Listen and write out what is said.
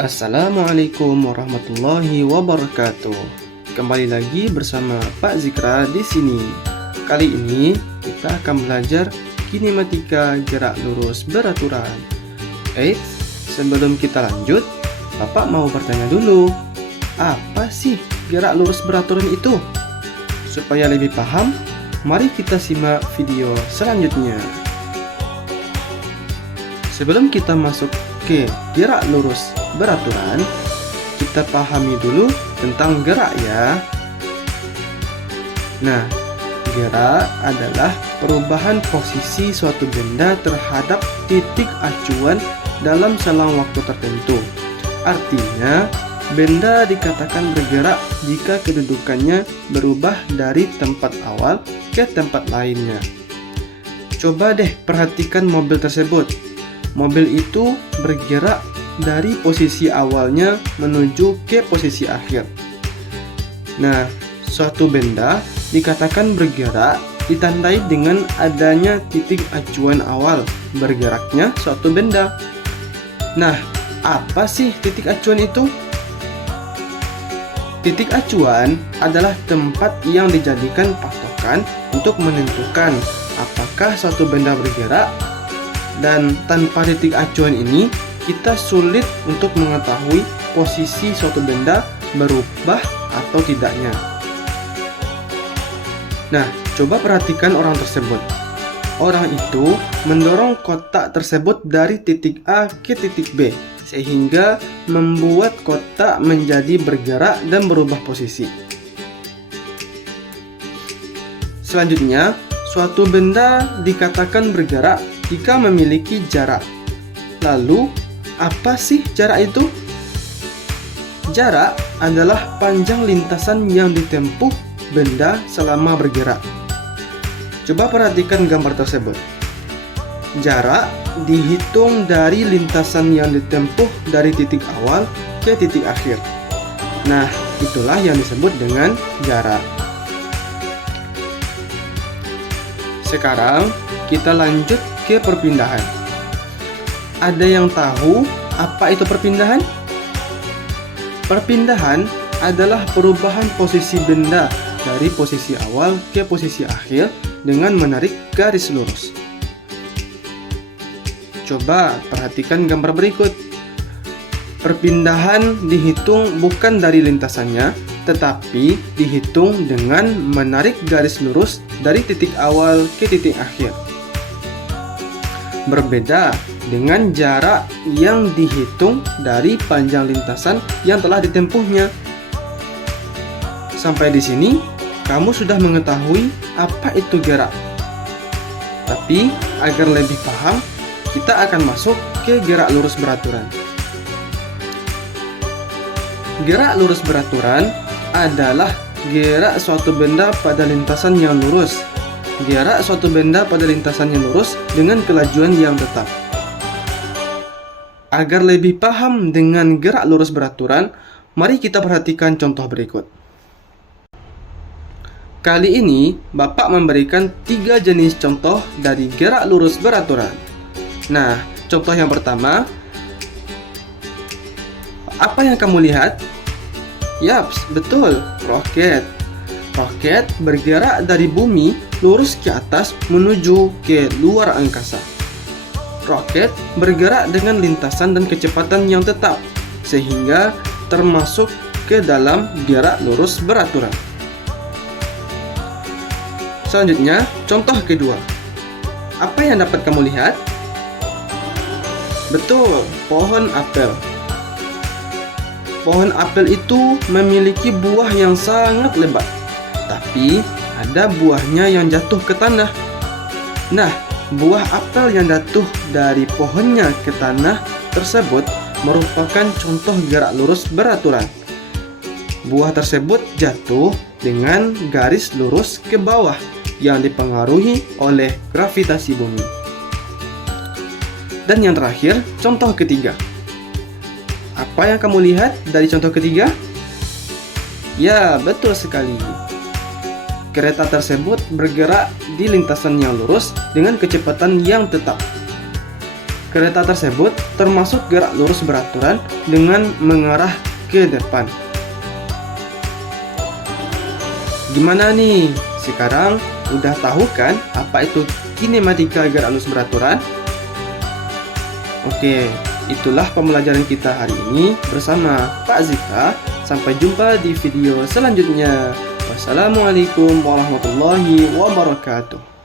Assalamualaikum warahmatullahi wabarakatuh. Kembali lagi bersama Pak Zikra di sini. Kali ini kita akan belajar kinematika gerak lurus beraturan. Sebelum kita lanjut, Bapak mau bertanya dulu. Apa sih gerak lurus beraturan itu? Supaya lebih paham, mari kita simak video selanjutnya. Sebelum kita masuk ke gerak lurus beraturan, kita pahami dulu tentang gerak ya. Nah, gerak adalah perubahan posisi suatu benda terhadap titik acuan dalam selang waktu tertentu. Artinya, benda dikatakan bergerak jika kedudukannya berubah dari tempat awal ke tempat lainnya. Coba deh perhatikan mobil tersebut. Mobil itu bergerak dari posisi awalnya menuju ke posisi akhir. Nah, suatu benda dikatakan bergerak ditandai dengan adanya titik acuan awal bergeraknya suatu benda. Nah, apa sih titik acuan itu? Titik acuan adalah tempat yang dijadikan patokan untuk menentukan apakah suatu benda bergerak. Dan tanpa titik acuan ini, kita sulit untuk mengetahui posisi suatu benda berubah atau tidaknya. Nah, coba perhatikan orang tersebut. Orang itu mendorong kotak tersebut dari titik A ke titik B, sehingga membuat kotak menjadi bergerak dan berubah posisi. Selanjutnya, suatu benda dikatakan bergerak jika memiliki jarak. Lalu, apa sih jarak itu? Jarak adalah panjang lintasan yang ditempuh benda selama bergerak. Coba perhatikan gambar tersebut. Jarak dihitung dari lintasan yang ditempuh dari titik awal ke titik akhir. Nah, itulah yang disebut dengan jarak. Sekarang kita lanjut ke perpindahan. Ada yang tahu apa itu perpindahan? Perpindahan adalah perubahan posisi benda dari posisi awal ke posisi akhir dengan menarik garis lurus. Coba perhatikan gambar berikut. Perpindahan dihitung bukan dari lintasannya, tetapi dihitung dengan menarik garis lurus dari titik awal ke titik akhir. Berbeda dengan jarak yang dihitung dari panjang lintasan yang telah ditempuhnya. Sampai di sini, kamu sudah mengetahui apa itu gerak. Tapi, agar lebih paham, kita akan masuk ke gerak lurus beraturan. Gerak lurus beraturan adalah gerak suatu benda pada lintasan yang lurus. Gerak suatu benda pada lintasan yang lurus dengan kelajuan yang tetap. Agar lebih paham dengan gerak lurus beraturan, mari kita perhatikan contoh berikut. Kali ini, Bapak memberikan 3 jenis contoh dari gerak lurus beraturan. Nah, contoh yang pertama, apa yang kamu lihat? Yaps, betul, roket. Roket bergerak dari bumi lurus ke atas menuju ke luar angkasa. Roket bergerak dengan lintasan dan kecepatan yang tetap, sehingga termasuk ke dalam gerak lurus beraturan. Selanjutnya, contoh kedua. Apa yang dapat kamu lihat? Betul, pohon apel. Pohon apel itu memiliki buah yang sangat lebat, tapi ada buahnya yang jatuh ke tanah. Nah, buah apel yang jatuh dari pohonnya ke tanah tersebut merupakan contoh gerak lurus beraturan. Buah tersebut jatuh dengan garis lurus ke bawah yang dipengaruhi oleh gravitasi bumi. Dan yang terakhir, contoh ketiga. Apa yang kamu lihat dari contoh ketiga? Ya, betul sekali. Kereta tersebut bergerak di lintasan yang lurus dengan kecepatan yang tetap. Kereta tersebut termasuk gerak lurus beraturan dengan mengarah ke depan. Gimana nih? Sekarang udah tahu kan apa itu kinematika gerak lurus beraturan? Oke, itulah pembelajaran kita hari ini bersama Pak Zika. Sampai jumpa di video selanjutnya. Wassalamualaikum warahmatullahi wabarakatuh.